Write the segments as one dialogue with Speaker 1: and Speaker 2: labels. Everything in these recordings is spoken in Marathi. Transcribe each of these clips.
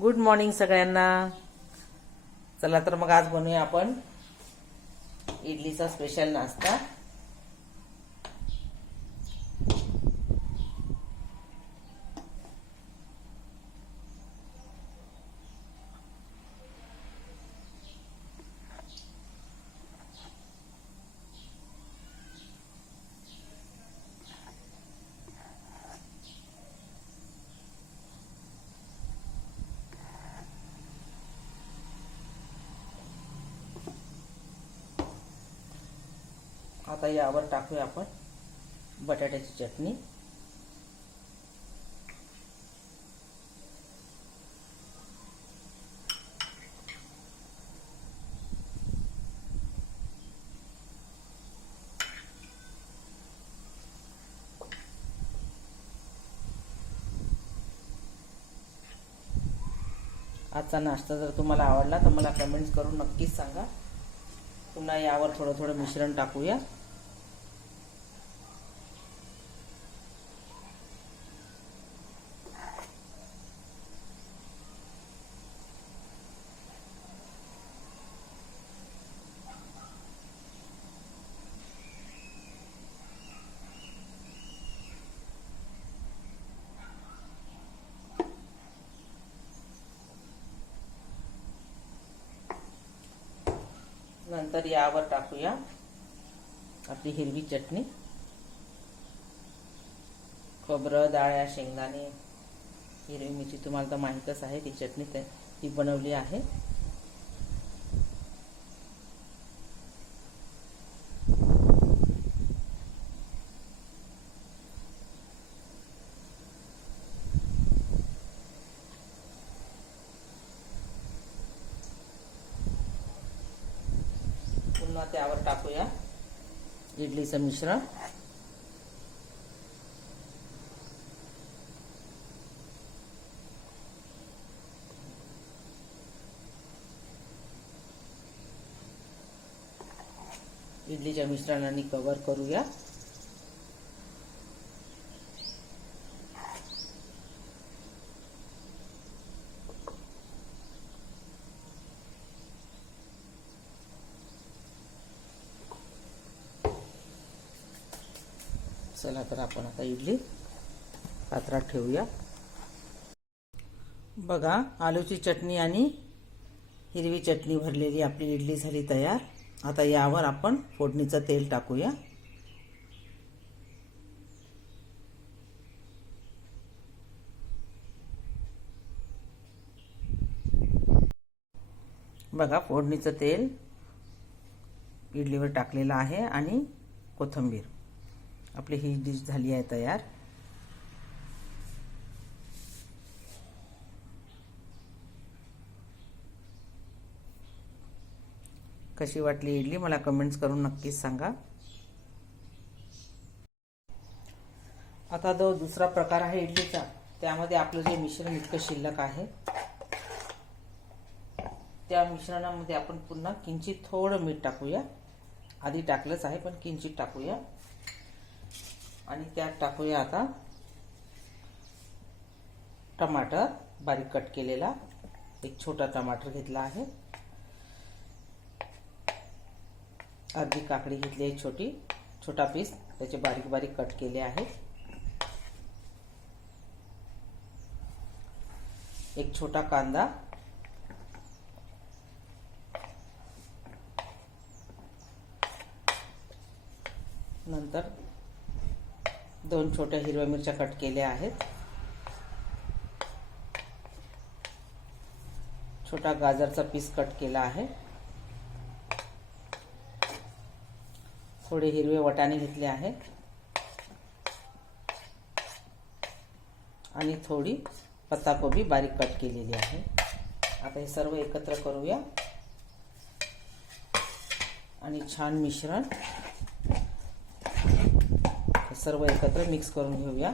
Speaker 1: गुड मॉर्निंग सगळ्यांना. चला तर मग आज बनवूया आपण. इडलीचा स्पेशल नाश्ता. आता यावर टाकूया आपण बटाट्याची चटणी. आजचा नाश्ता जर तुम्हाला आवडला तर मला कमेंट्स करून नक्कीच सांगा. पुन्हा यावर थोडं थोडं मिश्रण टाकूया. नंतर यावर टाकूया. आपली हिरवी चटणी. खोबरं डाळ्या शेंगदाणे हिरवी मिरची तुम्हाला तर माहीतच आहे ती चटणी ती बनवली आहे. पुन्हा त्यावर टाकूया. इडलीचं मिश्रण. इडलीच्या मिश्रणाने कव्हर करूया चला तर आपण आता इडली पात्रात ठेवूया. बघा आलूची चटणी आणि हिरवी चटणी भरलेली आपली इडली झाली तयार. आता यावर आपण फोडणीचं तेल टाकूया. बघा फोडणीचं तेल इडलीवर टाकलेलं आहे आणि कोथिंबीर. आपली ही डिश झाली आहे तयार. कशी वाटली इडली? मला कमेंट्स करून नक्कीच सांगा. आता जो दुसरा प्रकार आहे इडलीचा त्यामध्ये आपलं जे मिश्रण इतकं शिल्लक आहे त्या मिश्रणामध्ये आपण पुन्हा किंचित थोडं मीठ टाकूया. आधी टाकलंच आहे पण किंचित टाकूया. आणि त्यात टाकूया आता टमाटर बारीक कट केलेला. एक छोटा टमाटर घेतला आहे. अर्धी काकडी घेतली आहे छोटी छोटा पीस त्याचे बारीक बारीक कट केले आहे एक छोटा कांदा. नंतर दोन छोट्या हिरव्या मिरच्या कट केल्या आहेत. छोटा गाजरचा पीस कट केला आहे. थोडे हिरवे वटाणे घेतले आहेत. आणि थोडी पत्ताकोबी बारीक कट केलेली आहे. आता हे सर्व एकत्र करूया. आणि छान मिश्रण. सर्व एकत्र मिक्स करून घेऊया.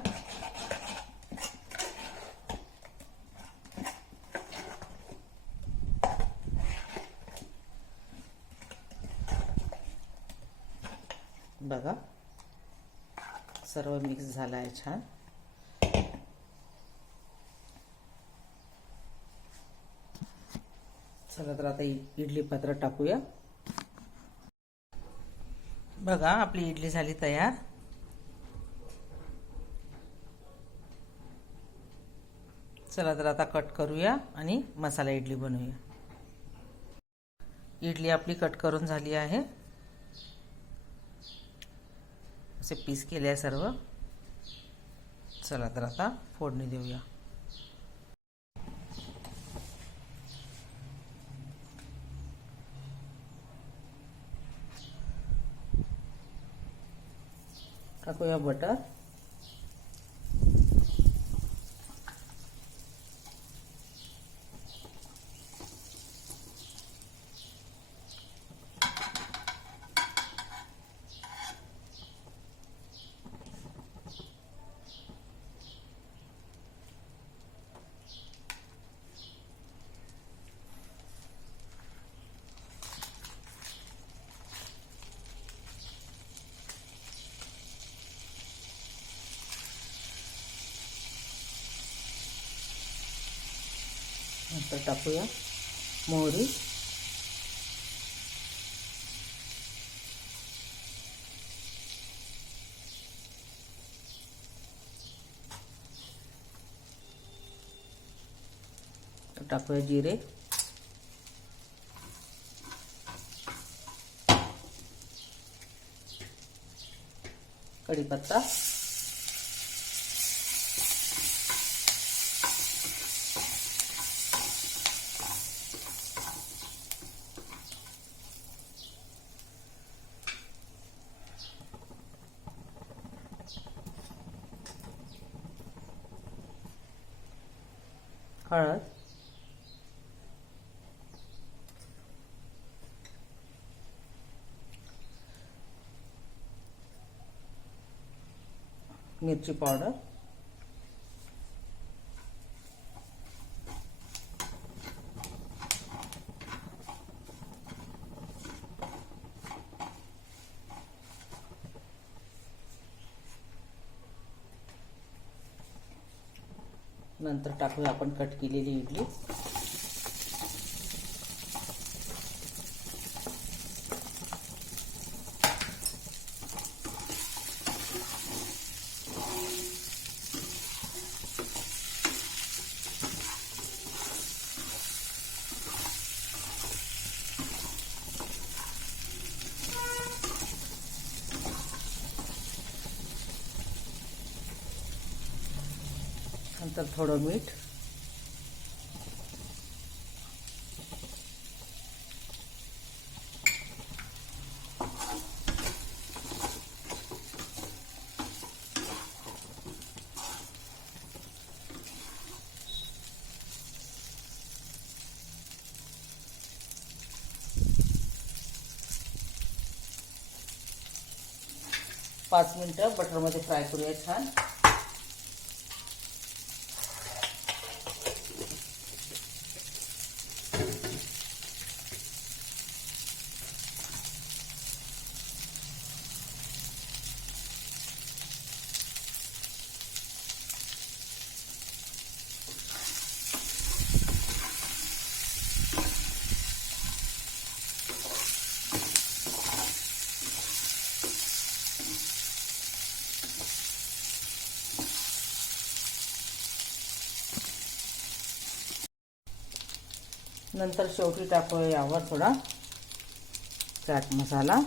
Speaker 1: बघा. सर्व मिक्स झालं आहे छान. चला तर आता इडली पात्र टाकूया. बघा आपली इडली झाली तयार. चला तर आता कट करूया आणि मसाला इडली बनवूया. इडली आपली कट करून झाली आहे. असे पीस केले आहे सर्व. चला तर आता फोडणी देऊया. टाकूया बटर. नंतर टाकूया मोहरी टाकूया जिरे कढीपत्ता मिरची पावडर. नंतर टाकूया आपण कट केलेली इडली. नंतर थोडं मीठ. पाच मिनटं बटरमध्ये फ्राय करूया छान. नंतर शेवटी टाकूया यावर थोडा चाट मसाला.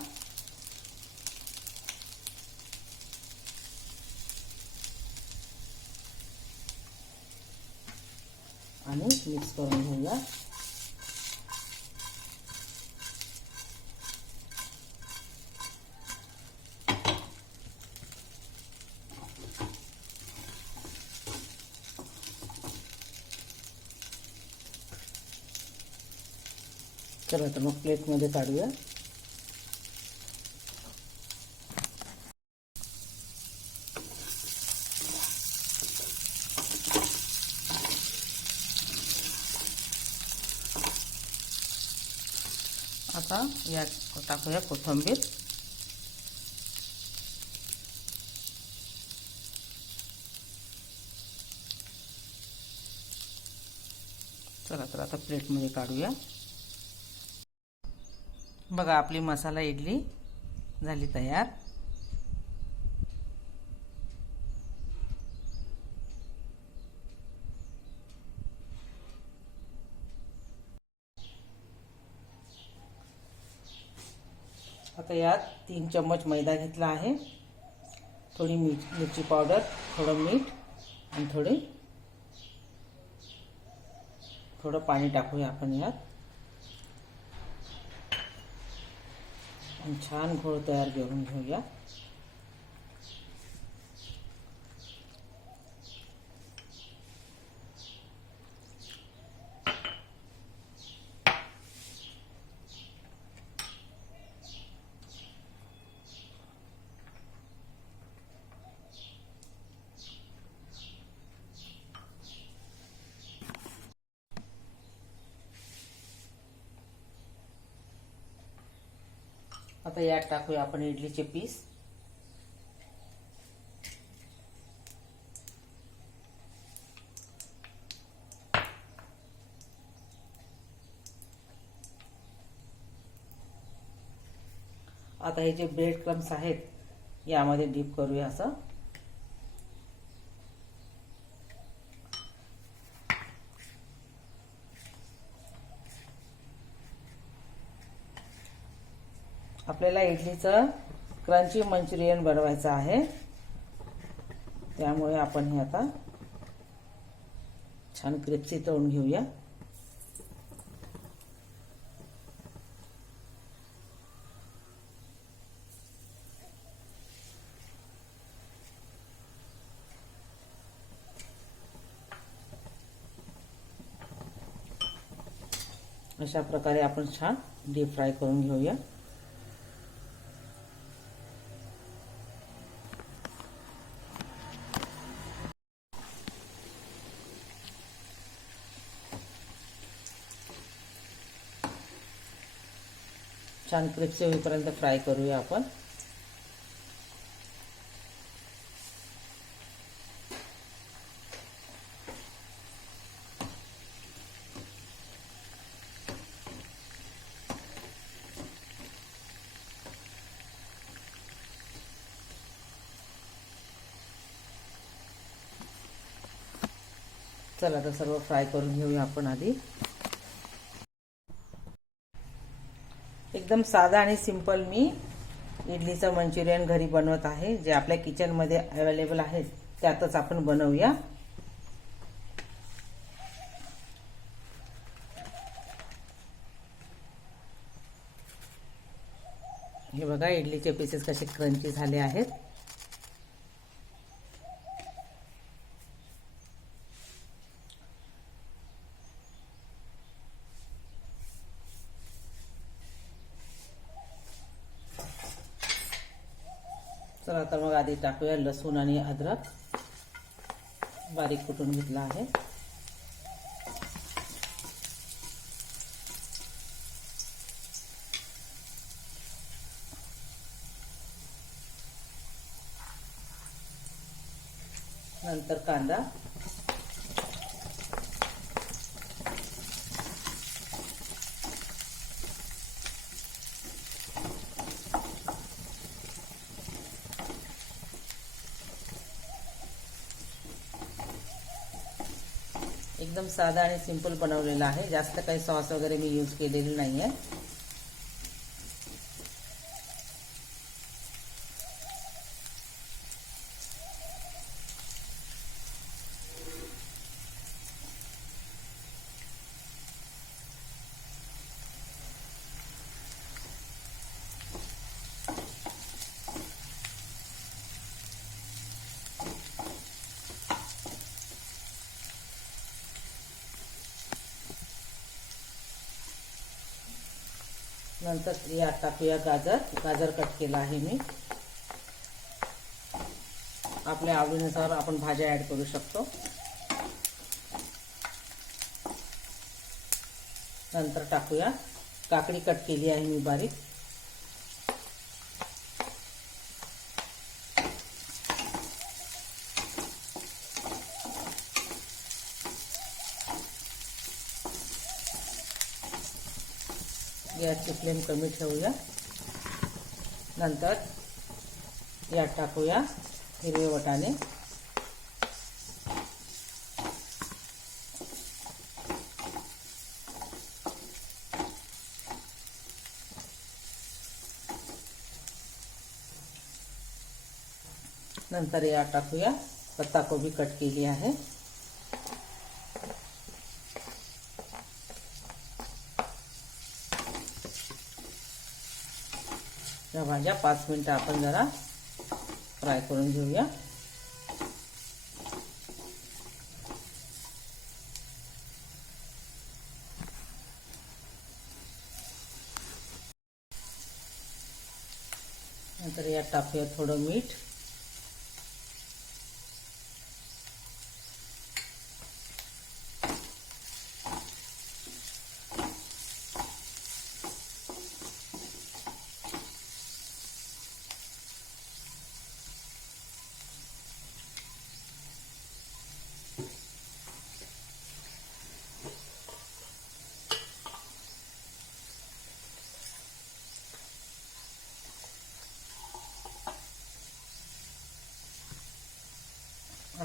Speaker 1: आणि मिक्स करून घेऊया. चला तर मग प्लेटमध्ये काढूया. आता या टाकूया कोथिंबीर. चला तर आता प्लेटमध्ये काढूया. बघा आपली मसाला इडली झाली तयार. आता यात तीन चम्मच मैदा घेतला आहे. थोडी मिरची पावडर थोडं मीठ आणि थोडी थोडं पाणी टाकूया आपण यात. छान घोळ तयार करून घेऊया. आता यात टाकूया आपण इडलीचे पीस. आता हे जे ब्रेड क्रम्स आहेत यामध्ये डीप करूया असं. आपल्याला इडलीचं क्रंची मंचुरियन बनवायचं आहे. त्यामुळे आपण हे आता छान क्रिप्सी तळून घेऊया. अशा प्रकारे आपण छान डीप फ्राय करून घेऊया. छान क्रिप्सी होईपर्यंत फ्राय करूया आपण. चला आता सर्व फ्राय करून घेऊया आपण आधी. एकदम साधा आणि सिंपल मी इडलीचं मंचुरियन घरी बनवत आहे. जे आपल्या किचनमध्ये अवेलेबल आहेत त्यातच आपण बनवूया. हे बघा इडलीचे पीसेस कसे क्रंची झाले आहेत. आधी टाकूया लसूण आणि अद्रक. बारीक कुटून घेतला आहे. नंतर कांदा. साधा आणि सिंपल बनवलेला आहे. जास्त काही सॉस वगैरे मी यूज केलेली नाही आहे नंतर यात टाकूया गाजर गाजर कट केला आहे मी. आपल्या आवडीनुसार आपण भाज्या ॲड करू शकतो. नंतर टाकूया. काकडी कट केली आहे मी बारीक. गॅसची फ्लेम कमी ठेवूया. नंतर यात टाकूया हिरवे वटाणे. नंतर यात टाकूया. पत्ताकोबी कट केली आहे. या भाज्या पाच मिनिटं आपण जरा फ्राय करून घेऊया. नंतर या टाकूया थोडं मीठ.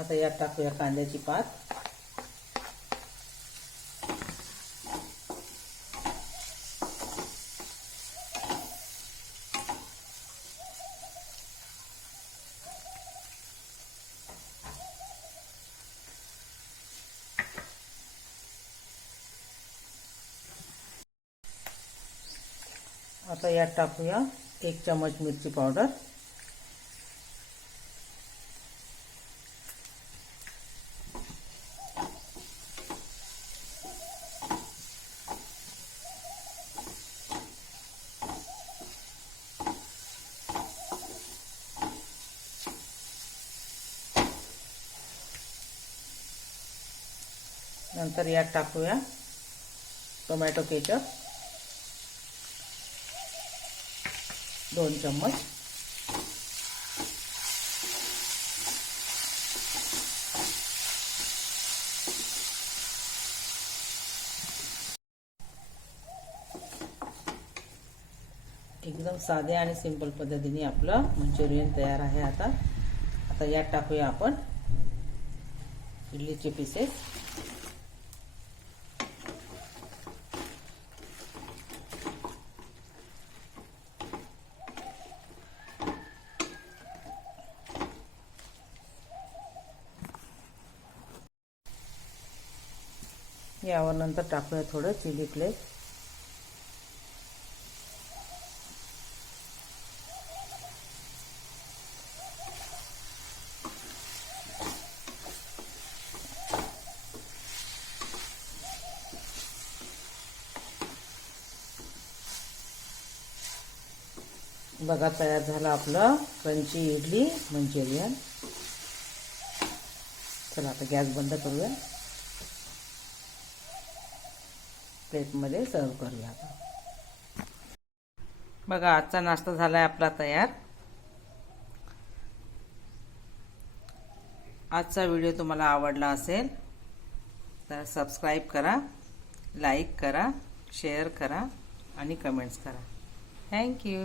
Speaker 1: आता यात टाकूया कांद्याची पात. आता यात टाकूया एक चमच मिरची पावडर. नंतर यात टाकूया टोमॅटो केचप. दोन चम्मच. एकदम साध्या आणि सिंपल पद्धतीने आपलं मंचुरियन तयार आहे आता. आता यात टाकूया आपण इडलीचे पीसेस यावर नंतर टाकूया थोडं चिली फ्लेक्स. बघा तयार झालं आपलं क्रंची इडली मंचुरियन. चला आता गॅस बंद करूया. प्लेटमध्ये सर्व करूया बघा आजचा नाश्ता झाला आहे आपला तयार. आजचा व्हिडिओ तुम्हाला आवडला असेल तर सबस्क्राईब करा लाईक करा शेअर करा आणि कमेंट्स करा. थँक्यू